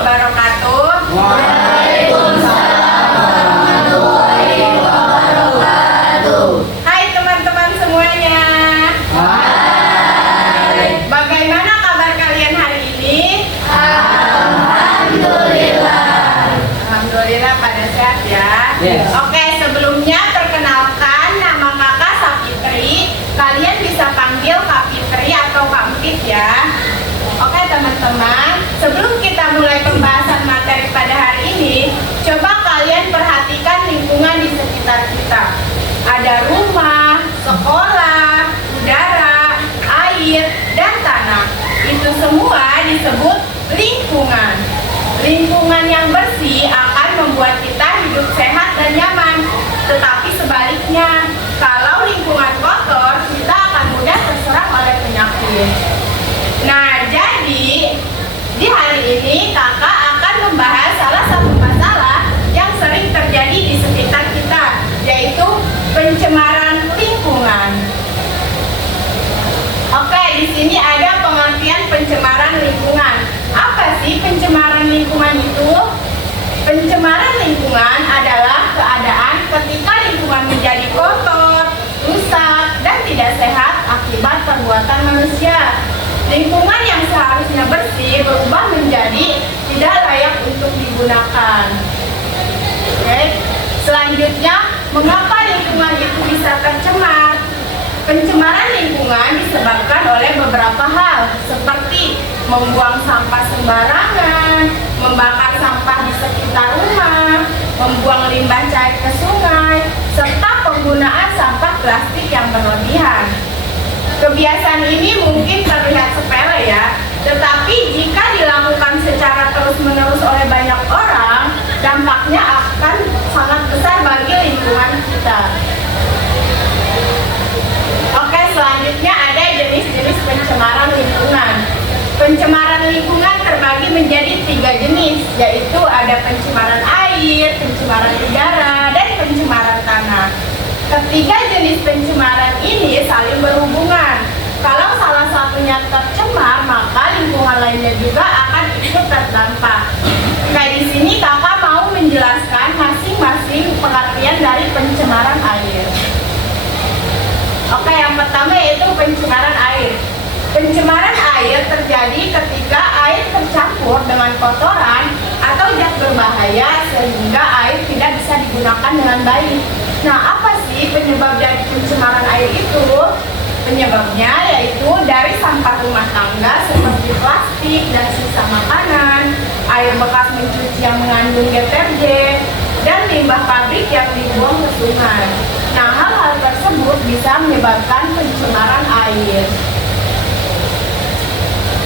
wabarakatuh. Waalaikumsalam warahmatullahi wabarakatuh. Hai teman-teman semuanya. Hai. Bagaimana kabar kalian hari ini? Alhamdulillah. Alhamdulillah pada sehat ya. Yes. Oke, sebelumnya perkenalkan nama kakak Sapitri. Kalian bisa panggil Kak Fitri atau Kak Empit ya. Oke teman-teman, sebelum kita mulai pembahasan materi pada hari ini, coba kalian perhatikan lingkungan di sekitar kita. Ada rumah, sekolah, udara, air, dan tanah. Itu semua disebut lingkungan. Lingkungan yang bersih akan membuat kita hidup sehat dan nyaman. Tetapi sebaliknya, kalau lingkungan kotor, kita akan mudah terserang oleh penyakit. Nah, jadi di hari ini kakak akan membahas salah satu masalah yang sering terjadi di sekitar kita, yaitu pencemaran lingkungan. Oke, di sini ada pengertian pencemaran lingkungan. Apa sih pencemaran lingkungan itu? Pencemaran lingkungan adalah keadaan ketika lingkungan menjadi kotor, rusak, dan tidak sehat akibat perbuatan manusia. Lingkungan yang seharusnya bersih berubah menjadi tidak layak untuk digunakan. Oke. Selanjutnya, mengapa lingkungan itu bisa tercemar? Pencemaran lingkungan disebabkan oleh beberapa hal, seperti membuang sampah sembarangan, membakar sampah di sekitar rumah, membuang limbah cair ke sungai, serta penggunaan sampah plastik yang berlebihan. Kebiasaan ini mungkin terlihat sepele ya, tetapi jika dilakukan secara terus-menerus oleh banyak orang, dampaknya akan sangat besar bagi lingkungan kita. Oke, selanjutnya ada jenis-jenis pencemaran lingkungan. Pencemaran lingkungan terbagi menjadi 3 jenis, yaitu ada pencemaran air, pencemaran udara, dan pencemaran tanah. Ketiga jenis pencemaran ini saling berhubungan. Kalau salah satunya tercemar, maka lingkungan lainnya juga akan ikut terdampak. Kayak di sini kakak mau menjelaskan masing-masing pengertian dari pencemaran air. Oke, yang pertama yaitu pencemaran air. Pencemaran air terjadi ketika air tercampur dengan kotoran atau zat berbahaya sehingga air tidak bisa digunakan dengan baik. Nah, apa sih penyebab dari pencemaran air itu? Penyebabnya yaitu dari sampah rumah tangga seperti plastik dan sisa makanan, air bekas mencuci yang mengandung deterjen, dan limbah pabrik yang dibuang ke sungai. Nah, hal-hal tersebut bisa menyebabkan pencemaran air.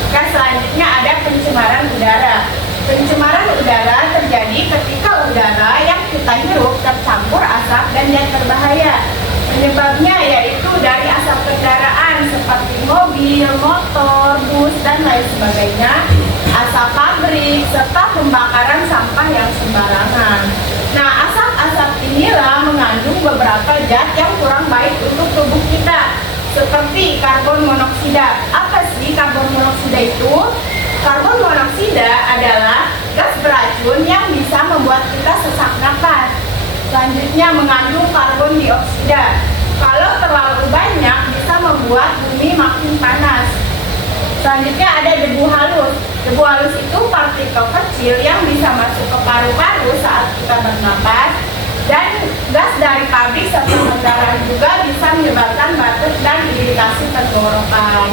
Oke, selanjutnya ada pencemaran udara. Pencemaran udara terjadi ketika udara yang kita hirup tercampur asap dan zat berbahaya. Penyebabnya yaitu dari asap kendaraan seperti mobil, motor, bus, dan lain sebagainya, asap pabrik, serta pembakaran sampah yang sembarangan. Nah, asap-asap inilah mengandung beberapa zat yang kurang baik untuk tubuh kita, seperti karbon monoksida. Apa sih karbon monoksida itu? Karbon monoksida adalah gas beracun yang bisa membuat kita sesak napas. Selanjutnya mengandung karbon dioksida. Kalau terlalu banyak bisa membuat bumi makin panas. Selanjutnya ada debu halus. Debu halus itu partikel kecil yang bisa masuk ke paru-paru saat kita bernapas. Dan gas dari pabrik serta kendaraan juga bisa menyebabkan batuk dan iritasi tenggorokan.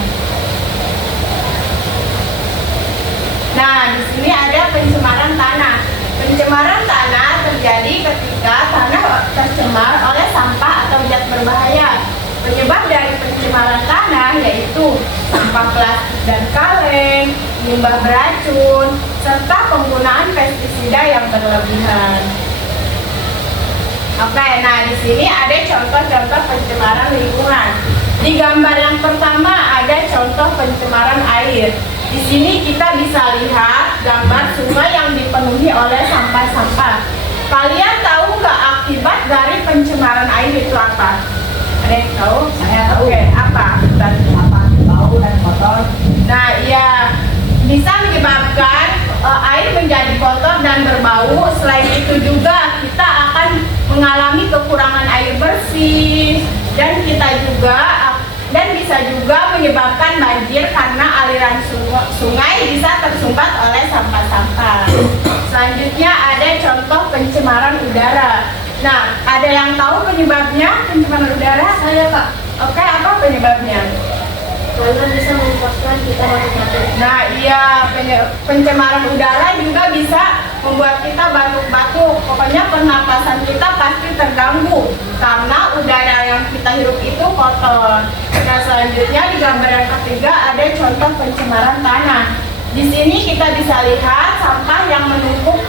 Nah, di sini ada pencemaran tanah. Pencemaran tanah terjadi ketika tanah tercemar oleh sampah atau zat berbahaya. Penyebab dari pencemaran tanah yaitu sampah plastik dan kaleng, limbah beracun, serta penggunaan pestisida yang berlebihan. Oke, nah di sini ada contoh-contoh pencemaran lingkungan. Di gambar yang pertama ada contoh pencemaran air. Di sini kita bisa lihat gambar sungai yang dipenuhi oleh sampah-sampah. Kalian tahu nggak akibat dari pencemaran air itu apa? Ada yang tahu? Saya tahu. Oke, apa? Dan sampah bau dan kotor. Nah, iya, bisa menyebabkan air menjadi akan berbau. Selain itu juga kita akan mengalami kekurangan air bersih dan bisa juga menyebabkan banjir karena aliran sungai bisa tersumbat oleh sampah-sampah. Selanjutnya ada contoh pencemaran udara. Nah, ada yang tahu penyebabnya pencemaran udara? Saya Kak. Oke, apa penyebabnya? Karena bisa membuatkan kita batuk-batuk. Nah, iya, pencemaran udara juga bisa membuat kita batuk-batuk. Pokoknya pernapasan kita pasti terganggu karena udara yang kita hirup itu kotor. Nah, selanjutnya di gambar yang ketiga ada contoh pencemaran tanah. Di sini kita bisa lihat sampah yang menumpuk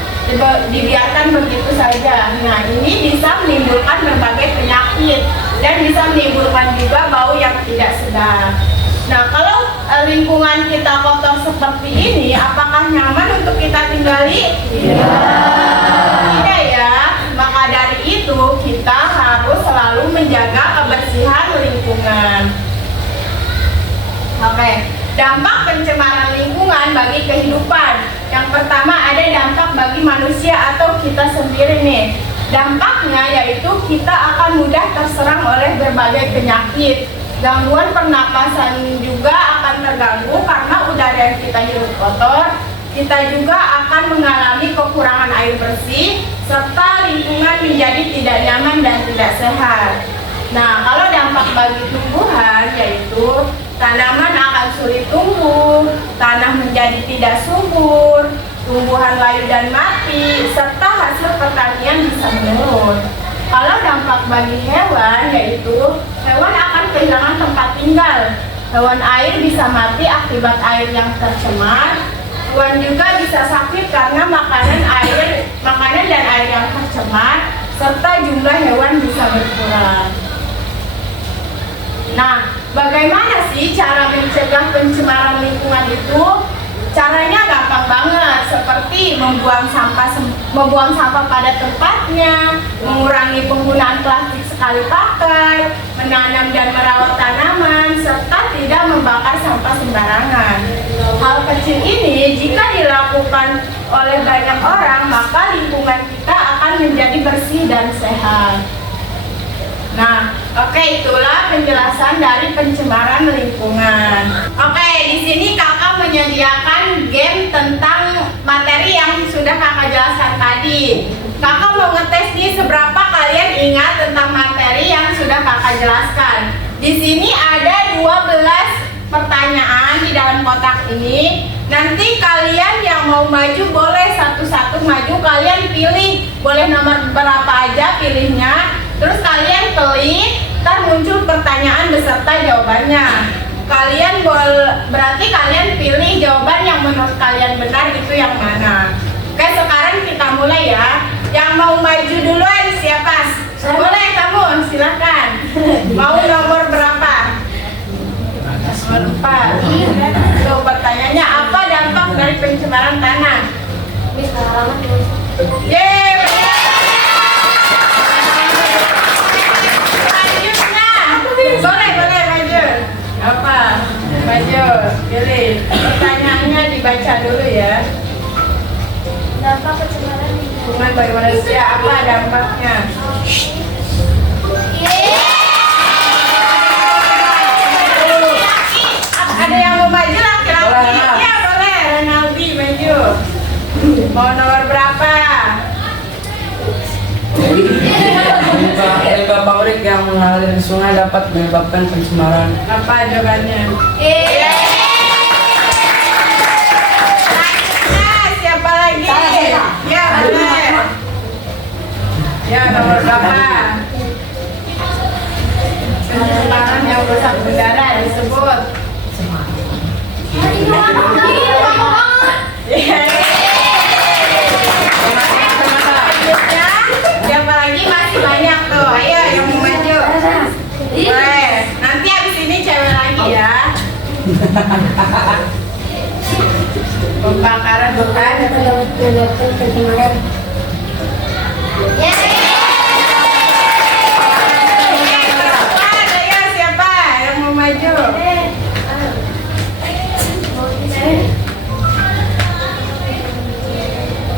dibiarkan begitu saja. Nah, ini bisa menimbulkan berbagai penyakit dan bisa menimbulkan juga bau yang tidak sedap. Nah, kalau lingkungan kita kotor seperti ini, apakah nyaman untuk kita tinggali? Tidak ya. Maka dari itu kita harus selalu menjaga kebersihan lingkungan. Oke, dampak pencemaran lingkungan bagi kehidupan. Yang pertama ada dampak bagi manusia atau kita sendiri nih. Dampaknya yaitu kita akan mudah terserang oleh berbagai penyakit. Gangguan pernapasan juga akan terganggu karena udara yang kita hirup kotor. Kita juga akan mengalami kekurangan air bersih serta lingkungan menjadi tidak nyaman dan tidak sehat. Nah, kalau dampak bagi tumbuhan yaitu tanaman akan sulit tumbuh, tanah menjadi tidak subur, tumbuhan layu dan mati, serta hasil pertanian bisa menurun. Kalau dampak bagi hewan yaitu hewan akan kehilangan tempat tinggal, hewan air bisa mati akibat air yang tercemar, hewan juga bisa sakit karena makanan dan air yang tercemar, serta jumlah hewan bisa berkurang. Nah, bagaimana sih cara mencegah pencemaran lingkungan itu? Caranya gampang banget, seperti membuang sampah pada tempatnya, mengurangi penggunaan plastik sekali pakai, menanam dan merawat tanaman, serta tidak membakar sampah sembarangan. Hal kecil ini jika dilakukan oleh banyak orang, maka lingkungan kita akan menjadi bersih dan sehat. Nah, oke, itulah penjelasan dari pencemaran lingkungan. Oke, di sini kakak menyediakan game tentang materi yang sudah kakak jelaskan tadi. Kakak mau ngetes nih seberapa kalian ingat tentang materi yang sudah kakak jelaskan. Di sini ada 12 pertanyaan di dalam kotak ini. Nanti kalian yang mau maju boleh satu-satu maju, kalian pilih, boleh nomor berapa aja pilihnya. Terus kalian klik, ntar muncul pertanyaan beserta jawabannya. Berarti kalian pilih jawaban yang menurut kalian benar itu yang mana. Oke, sekarang kita mulai ya. Yang mau maju duluan siapa? Boleh kamu, silakan. Mau nomor berapa? Nomor 4. Tuh pertanyaannya, apa dampak dari pencemaran tanah? Yeay! Boleh maju. Apa? Maju, pilih. Pertanyaannya dibaca dulu ya. Dampak pencemaran Lingkungan bagi manusia, apa dampaknya? Ada yang mau maju laki-laki? Ya boleh, Renaldi maju. Mau nomor berapa? Limbah pabrik yang mengalir di sungai dapat menyebabkan pencemaran. Apa jawabannya? Nah, siapa lagi? Ya boleh. Ya nomor berapa? Pencemaran yang merusak udara disebut. Siapa lagi? Masih banyak tuh. Ayo yang mau maju. Boleh. Nanti habis ini cewek lagi ya. Pembakaran hutan. menyebabkan pencemaran. Ayo siapa yang mau maju?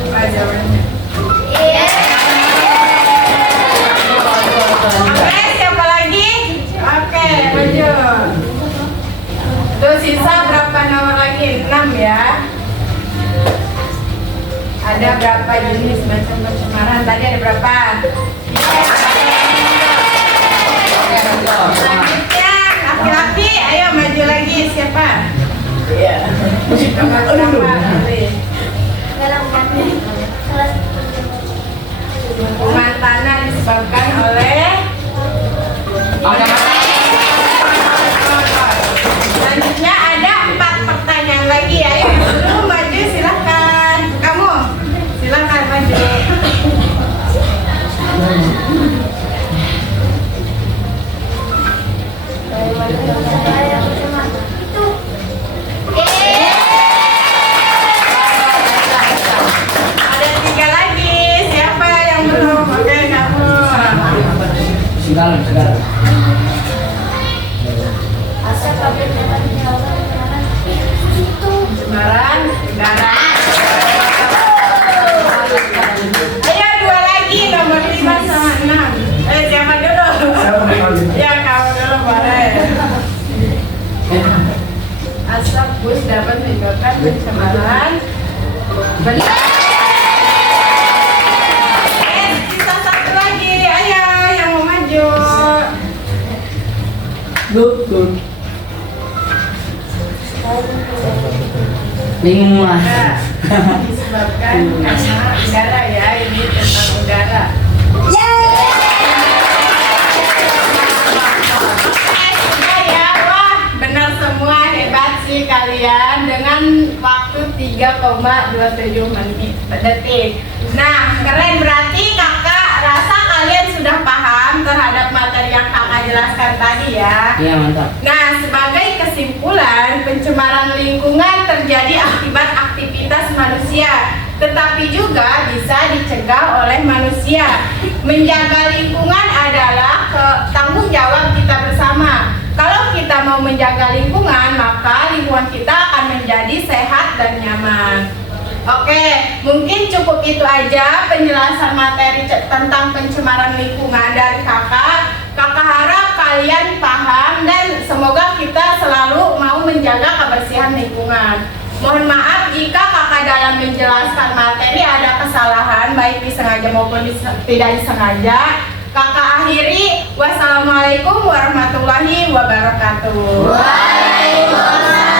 Apa jawabannya? lagi 6 ya. Ada berapa jenis macam pencemaran? Tadi ada berapa? Selanjutnya laki-laki, ayo maju lagi, siapa? Iya. Dalam kami salah Lingkungan tanah disebabkan oleh Selanjutnya ada 4 pertanyaan lagi ya. Yang dulu maju silahkan. Kamu silahkan maju. saya cuma itu Ada 3 lagi. Siapa yang belum? Oke, kamu. Segala. asap kabel dapat menyebabkan pencemaran itu Pencemaran udara. Ayo 2 lagi, nomor 5 sama 6. Siapa dulu? Ya, kamu dulu boleh. Asap bus dapat menyebabkan pencemaran. Benar. Sisa 1 lagi. Ayo yang mau maju. Good. Lingkungan. Nah, disebabkan karena udara ya, ini tentang udara. Sudah ya, wah benar semua, hebat sih kalian dengan waktu 3,27 detik. Nah, keren, berarti kakak rasa kalian sudah paham terhadap materi yang kakak jelaskan tadi ya. Iya, mantap. Nah, sebagai kesimpulan, pencemaran lingkungan terjadi akibat aktivitas manusia, tetapi juga bisa dicegah oleh manusia. Menjaga lingkungan adalah tanggung jawab kita bersama. Kalau kita mau menjaga lingkungan, maka lingkungan kita akan menjadi sehat dan nyaman. Oke, mungkin cukup itu aja penjelasan materi tentang pencemaran lingkungan dari kakak. Kakak harap kalian paham dan semoga kita selalu mau menjaga kebersihan lingkungan. Mohon maaf jika kakak dalam menjelaskan materi ada kesalahan baik disengaja maupun tidak disengaja. Kakak akhiri, wassalamualaikum warahmatullahi wabarakatuh. Waalaikumsalam.